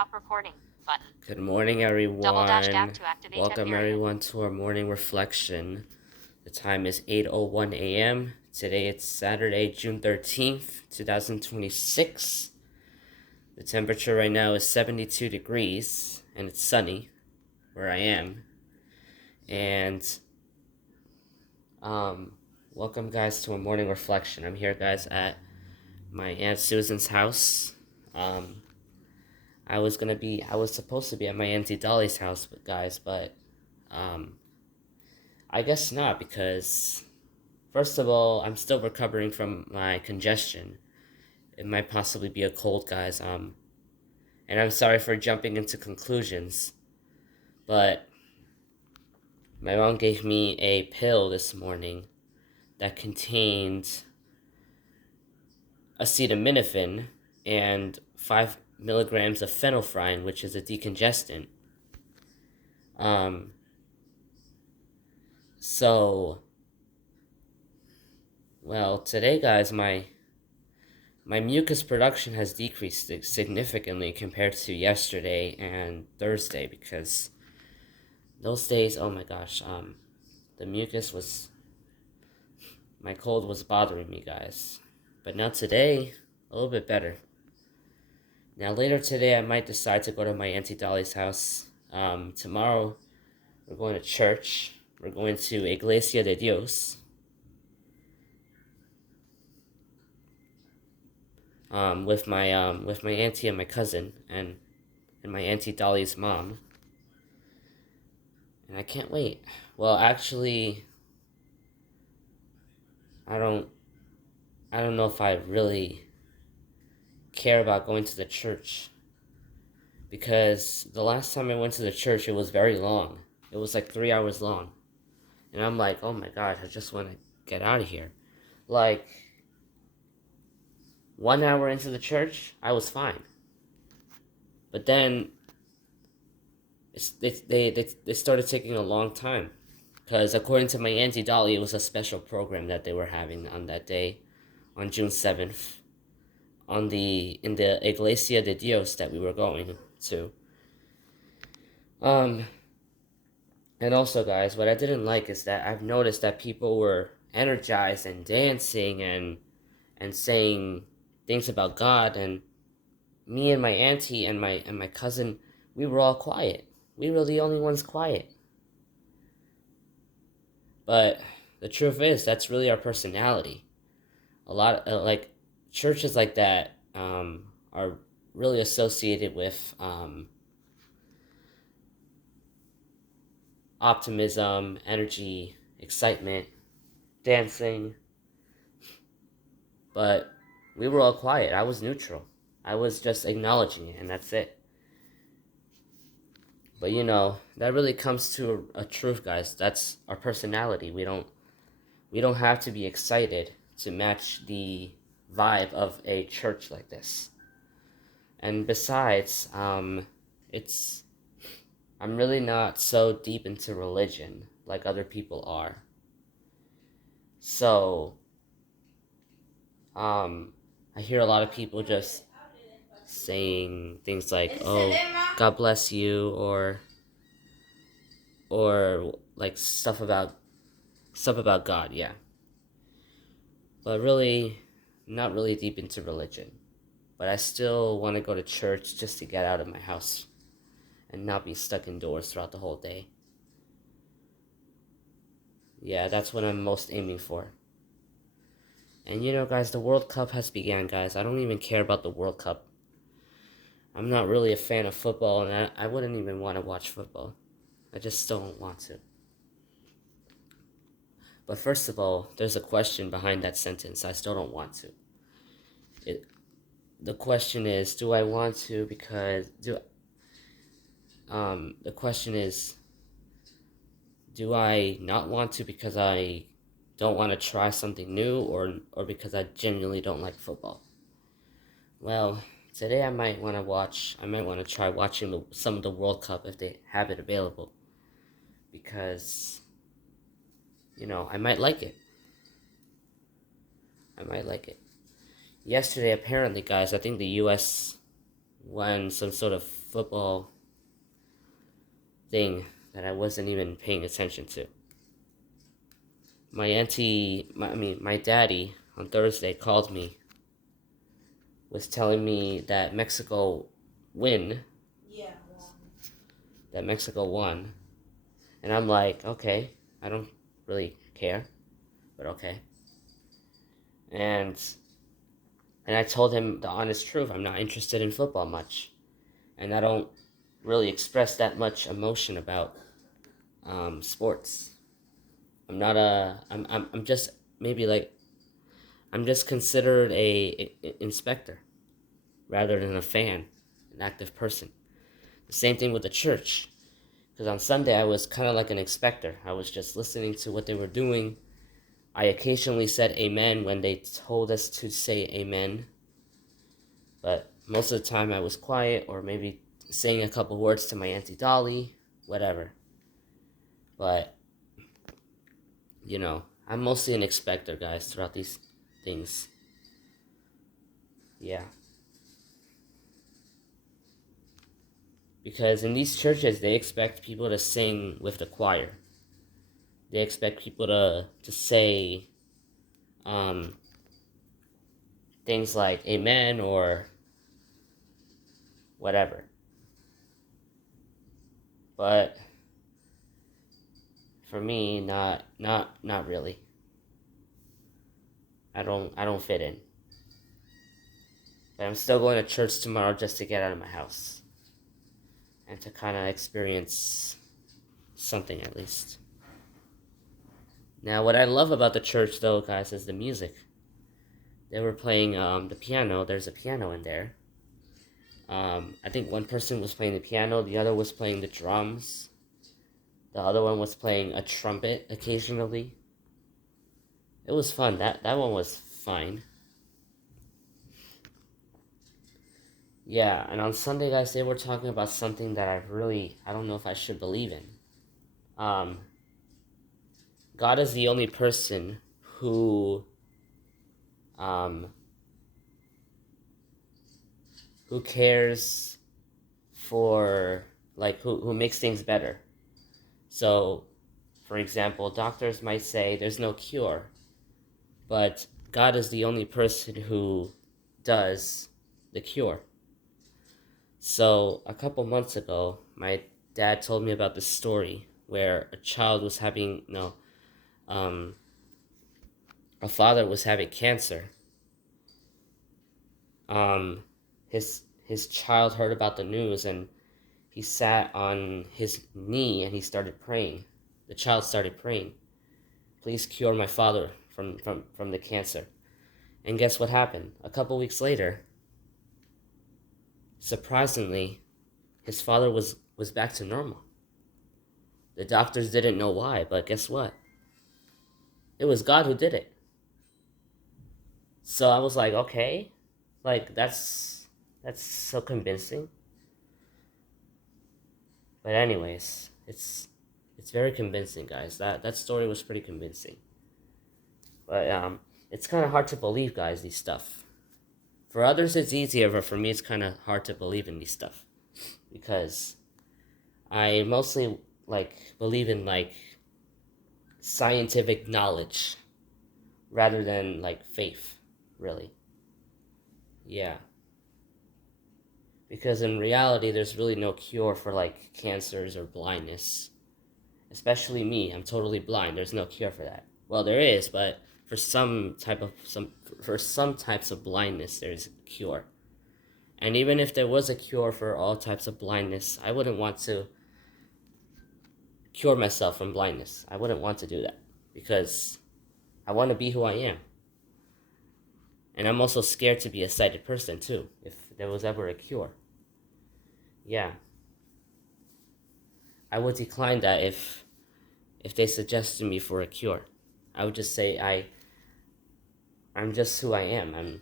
Stop recording button. Good morning, everyone. Double dash tab to activate Welcome, temp area. everyone, to our morning reflection. The time is 8:01 a.m. Today it's Saturday, June 13th, 2026. The temperature right now is 72 degrees, and it's sunny where I am. And, welcome, guys, to a morning reflection. I'm here, guys, at my Aunt Susan's house. I was supposed to be at my Auntie Dolly's house, guys, but, I guess not, because first of all, I'm still recovering from my congestion. It might possibly be a cold, guys. And I'm sorry for jumping into conclusions, but my mom gave me a pill this morning that contained acetaminophen and 5 milligrams of phenylphine, which is a decongestant. Um, so, well, today, guys, my mucus production has decreased significantly compared to yesterday and Thursday, because those days, oh my gosh, the mucus was, my cold was bothering me, guys. But now today, a little bit better. Now later today, I might decide to go to my Auntie Dolly's house. Tomorrow, we're going to church. We're going to Iglesia de Dios. With my auntie and my cousin and my Auntie Dolly's mom. And I can't wait. Well, actually, I don't I don't know if I really care about going to the church, because the last time I went to the church, it was very long. It was like 3 hours long. And I'm like, oh my god, I just want to get out of here. Like, 1 hour into the church, I was fine. But then they started taking a long time. Because according to my Auntie Dolly, it was a special program that they were having on that day, on June 7th, in the Iglesia de Dios that we were going to. Um, and also, guys, what I didn't like is that I've noticed that people were energized and dancing and saying things about God, and me and my auntie and my cousin, we were all quiet. We were the only ones quiet. But the truth is, that's really our personality. A lot like churches like that are really associated with optimism, energy, excitement, dancing. But we were all quiet. I was neutral. I was just acknowledging it, and that's it. But that really comes to a truth, guys. That's our personality. We don't have to be excited to match the vibe of a church like this. And besides, it's I'm really not so deep into religion like other people are. So, I hear a lot of people just saying things like, "Oh, God bless you," or like stuff about God, yeah. But really, not really deep into religion. But I still want to go to church just to get out of my house and not be stuck indoors throughout the whole day. Yeah, that's what I'm most aiming for. And guys, the World Cup has began, guys. I don't even care about the World Cup. I'm not really a fan of football, and I wouldn't even want to watch football. I just don't want to. But first of all, there's a question behind that sentence. I still don't want to. The question is, do I want to? The question is, do I not want to because I don't want to try something new, or because I genuinely don't like football? Well, today I might want to try watching some of the World Cup if they have it available, because I might like it. I might like it. Yesterday, apparently, guys, I think the U.S. won some sort of football thing that I wasn't even paying attention to. My daddy on Thursday called me, was telling me that Mexico win, Yeah, that Mexico won, and I'm like, okay, I don't really care, but okay. And I told him the honest truth. I'm not interested in football much, and I don't really express that much emotion about sports. I'm not a. I'm just maybe like I'm just considered a inspector rather than a fan, an active person. The same thing with the church. Because on Sunday I was kind of like an inspector. I was just listening to what they were doing. I occasionally said amen when they told us to say amen. But most of the time I was quiet or maybe saying a couple words to my Auntie Dolly, whatever. But, I'm mostly an inspector, guys, throughout these things. Yeah. Because in these churches, they expect people to sing with the choir. They expect people to say things like amen or whatever. But for me, not really. I don't fit in. But I'm still going to church tomorrow just to get out of my house and to kind of experience something at least. Now, what I love about the church, though, guys, is the music. They were playing the piano. There's a piano in there. I think one person was playing the piano, the other was playing the drums. The other one was playing a trumpet occasionally. It was fun. That one was fine. Yeah, and on Sunday, guys, they were talking about something that I don't know if I should believe in. God is the only person um, who cares for, like, who makes things better. So, for example, doctors might say there's no cure, but God is the only person who does the cure. So, a couple months ago, my dad told me about this story where a child was having, a father was having cancer. His child heard about the news and he sat on his knee and he started praying. The child started praying, "Please cure my father from the cancer." And guess what happened? A couple weeks later, surprisingly, his father was back to normal. The doctors didn't know why, but guess what? It was God who did it. So I was like, okay, like that's so convincing. But anyways, it's very convincing, guys. That story was pretty convincing. But it's kind of hard to believe, guys, these stuff. For others, it's easier, but for me, it's kind of hard to believe in these stuff because I mostly believe in scientific knowledge rather than faith, really. Yeah. Because in reality, there's really no cure for cancers or blindness. Especially me, I'm totally blind. There's no cure for that. Well, there is, but for some types of blindness, there's a cure. And even if there was a cure for all types of blindness, I wouldn't want to cure myself from blindness. I wouldn't want to do that because I want to be who I am. And I'm also scared to be a sighted person too, if there was ever a cure. Yeah. I would decline that if they suggested me for a cure. I would just say I'm just who I am.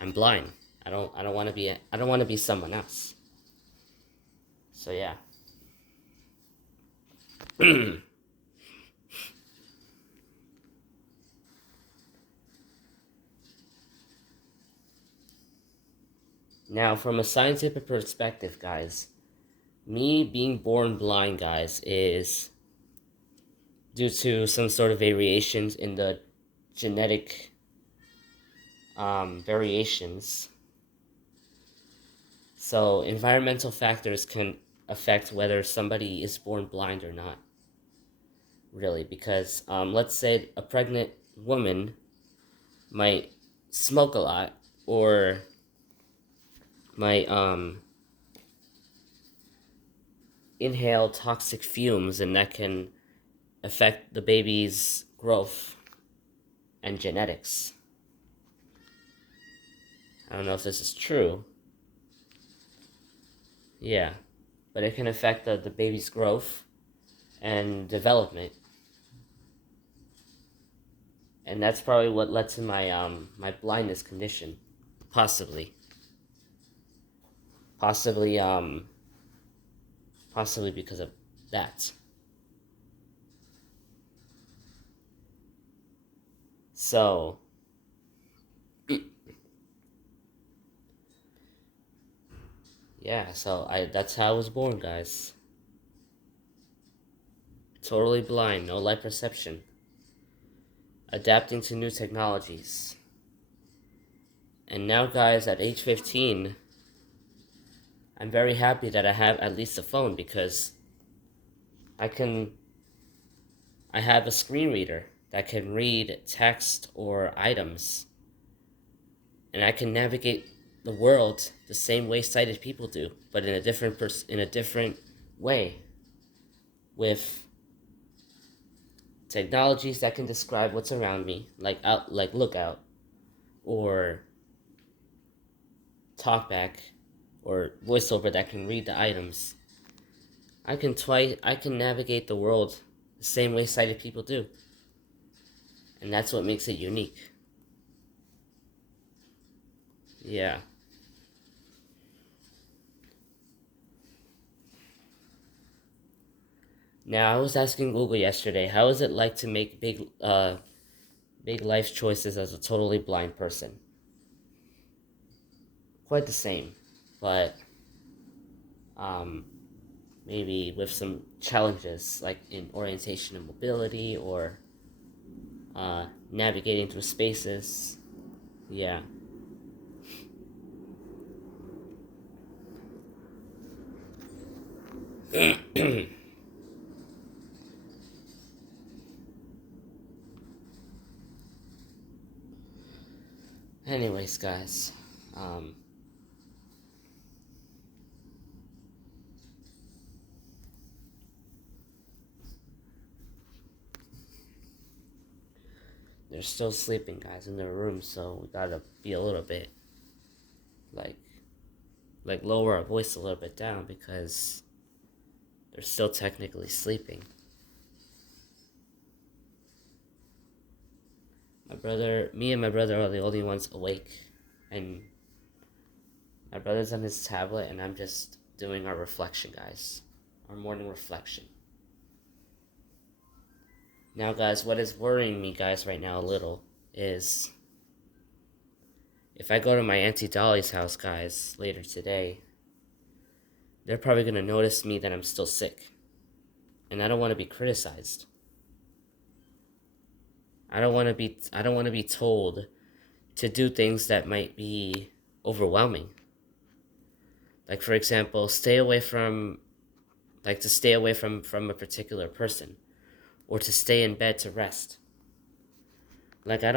I'm blind. I don't want to be someone else. So yeah. Now, from a scientific perspective, guys, Me being born blind, guys, is due to some sort of variations in the genetic variations. So environmental factors can affect whether somebody is born blind or not, really, because let's say a pregnant woman might smoke a lot or might inhale toxic fumes, and that can affect the baby's growth and genetics. I don't know if this is true. Yeah, but it can affect the baby's growth and development. And that's probably what led to my blindness condition. Possibly. Possibly possibly because of that. So yeah, so I that's how I was born, guys. Totally blind, no light perception. Adapting to new technologies. And now, guys, at age 15, I'm very happy that I have at least a phone because I can I have a screen reader that can read text or items, and I can navigate the world the same way sighted people do, but in a different way, with technologies that can describe what's around me, like lookout or talkback or voiceover that can read the items. I can navigate the world the same way sighted people do, and that's what makes it unique. Yeah. Now I was asking Google yesterday, how is it like to make big life choices as a totally blind person? Quite the same, but um, maybe with some challenges like in orientation and mobility or navigating through spaces. Yeah. Anyways, guys, um, they're still sleeping, guys, in their room, so we gotta be a little bit like lower our voice a little bit down because they're still technically sleeping. Me and my brother are the only ones awake, and my brother's on his tablet, and I'm just doing our reflection, guys. Our morning reflection. Now, guys, what is worrying me, guys, right now a little is if I go to my Auntie Dolly's house, guys, later today, they're probably going to notice me that I'm still sick. And I don't want to be criticized. I don't want to be told to do things that might be overwhelming. Like, for example, to stay away from a particular person, or to stay in bed to rest. Like I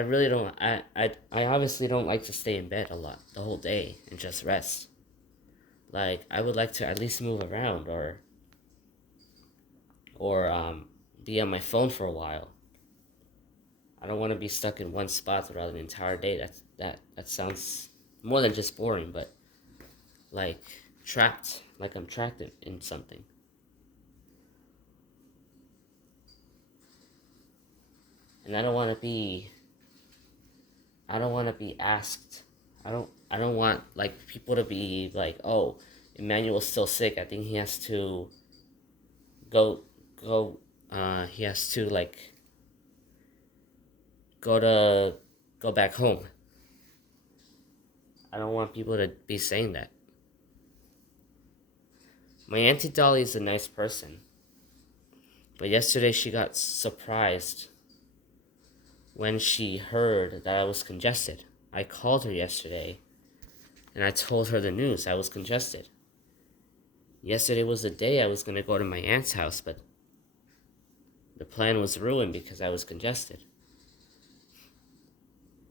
really don't I obviously don't like to stay in bed a lot the whole day and just rest. Like I would like to at least move around or be on my phone for a while. I don't want to be stuck in one spot throughout the entire day. That sounds more than just boring, but like trapped, like I'm trapped in something. And I don't want to be asked. I don't want like people to be like, "Oh, Emmanuel's still sick. I think he has to go go he has to like go to go back home." I don't want people to be saying that. My Auntie Dolly is a nice person. But yesterday she got surprised when she heard that I was congested. I called her yesterday and I told her the news. I was congested. Yesterday was the day I was going to go to my aunt's house, but the plan was ruined because I was congested.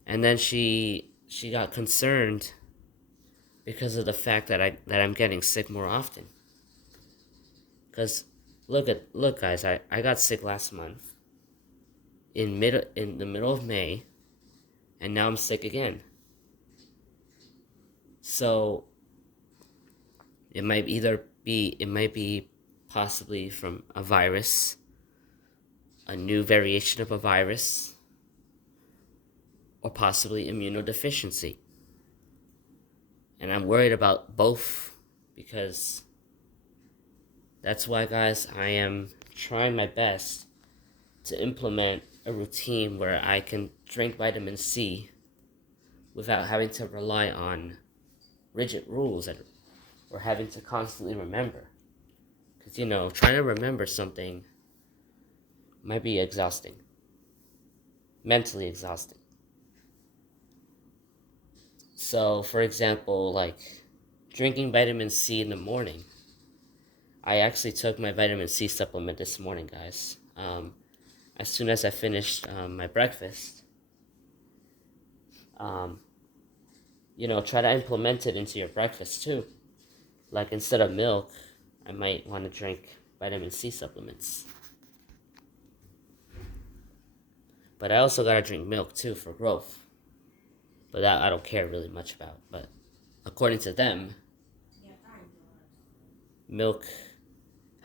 And then she got concerned because of the fact that I'm getting sick more often. Cuz look guys, I got sick last month in the middle of May, and now I'm sick again. So it might be possibly from a virus, a new variation of a virus, or possibly immunodeficiency. And I'm worried about both because that's why, guys, I am trying my best to implement a routine where I can drink vitamin C without having to rely on rigid rules or having to constantly remember. Because, trying to remember something might be exhausting, mentally exhausting. So, for example, like drinking vitamin C in the morning. I actually took my vitamin C supplement this morning, guys. As soon as I finished my breakfast, try to implement it into your breakfast too. Like instead of milk, I might want to drink vitamin C supplements. But I also gotta drink milk too for growth. But that I don't care really much about. But according to them, milk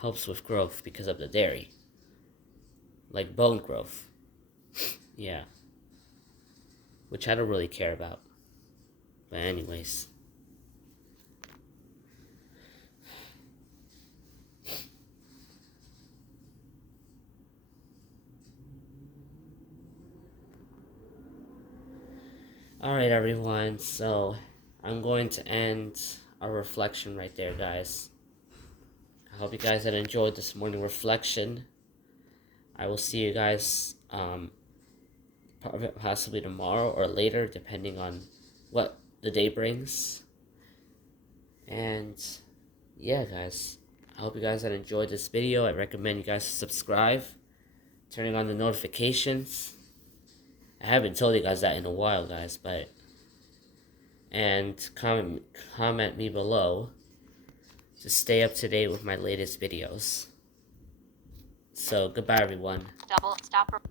helps with growth because of the dairy. Like bone growth. Yeah. Which I don't really care about. But anyways. Alright, everyone, so I'm going to end our reflection right there, guys. I hope you guys had enjoyed this morning reflection. I will see you guys possibly tomorrow or later, depending on what the day brings. And yeah, guys, I hope you guys had enjoyed this video. I recommend you guys subscribe, turning on the notifications. I haven't told you guys that in a while, guys, and comment me below to stay up to date with my latest videos. So goodbye, everyone. Double stop.